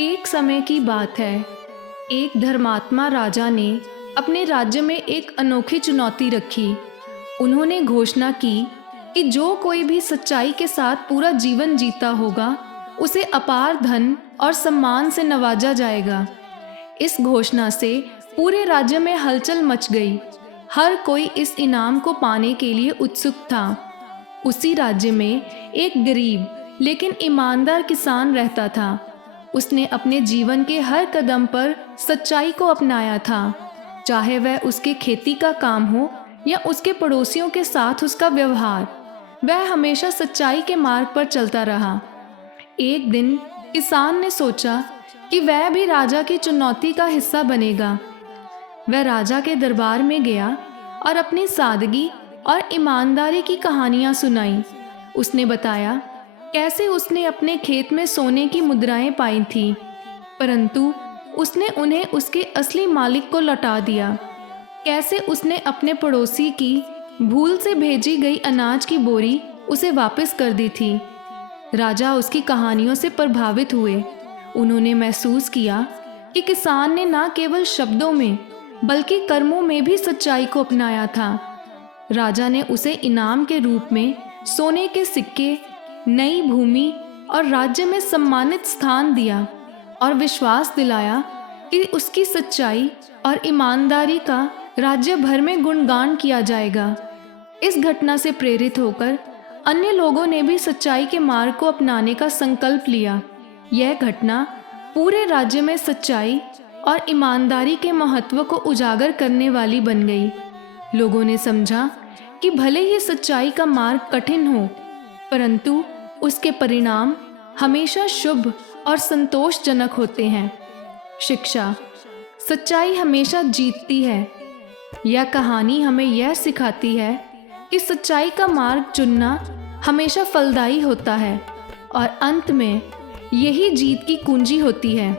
एक समय की बात है। एक धर्मात्मा राजा ने अपने राज्य में एक अनोखी चुनौती रखी। उन्होंने घोषणा की कि जो कोई भी सच्चाई के साथ पूरा जीवन जीता होगा उसे अपार धन और सम्मान से नवाजा जाएगा। इस घोषणा से पूरे राज्य में हलचल मच गई। हर कोई इस इनाम को पाने के लिए उत्सुक था। उसी राज्य में एक गरीब लेकिन ईमानदार किसान रहता था। उसने अपने जीवन के हर कदम पर सच्चाई को अपनाया था, चाहे वह उसके खेती का काम हो या उसके पड़ोसियों के साथ उसका व्यवहार। वह हमेशा सच्चाई के मार्ग पर चलता रहा। एक दिन किसान ने सोचा कि वह भी राजा की चुनौती का हिस्सा बनेगा। वह राजा के दरबार में गया और अपनी सादगी और ईमानदारी की कहानियां सुनाई। उसने बताया कैसे उसने अपने खेत में सोने की मुद्राएं पाई थी, परंतु उसने उन्हें उसके असली मालिक को लौटा दिया। कैसे उसने अपने पड़ोसी की भूल से भेजी गई अनाज की बोरी उसे वापस कर दी थी। राजा उसकी कहानियों से प्रभावित हुए। उन्होंने महसूस किया कि किसान ने न केवल शब्दों में बल्कि कर्मों में भी सच्चाई को अपनाया था। राजा ने उसे इनाम के रूप में सोने के सिक्के, नई भूमि और राज्य में सम्मानित स्थान दिया और विश्वास दिलाया कि उसकी सच्चाई और ईमानदारी का राज्य भर में गुणगान किया जाएगा। इस घटना से प्रेरित होकर अन्य लोगों ने भी सच्चाई के मार्ग को अपनाने का संकल्प लिया। यह घटना पूरे राज्य में सच्चाई और ईमानदारी के महत्व को उजागर करने वाली बन गई। लोगों ने समझा कि भले ही सच्चाई का मार्ग कठिन हो, परंतु उसके परिणाम हमेशा शुभ और संतोषजनक होते हैं। शिक्षा। सच्चाई हमेशा जीतती है। यह कहानी हमें यह सिखाती है कि सच्चाई का मार्ग चुनना हमेशा फलदायी होता है और अंत में यही जीत की कुंजी होती है।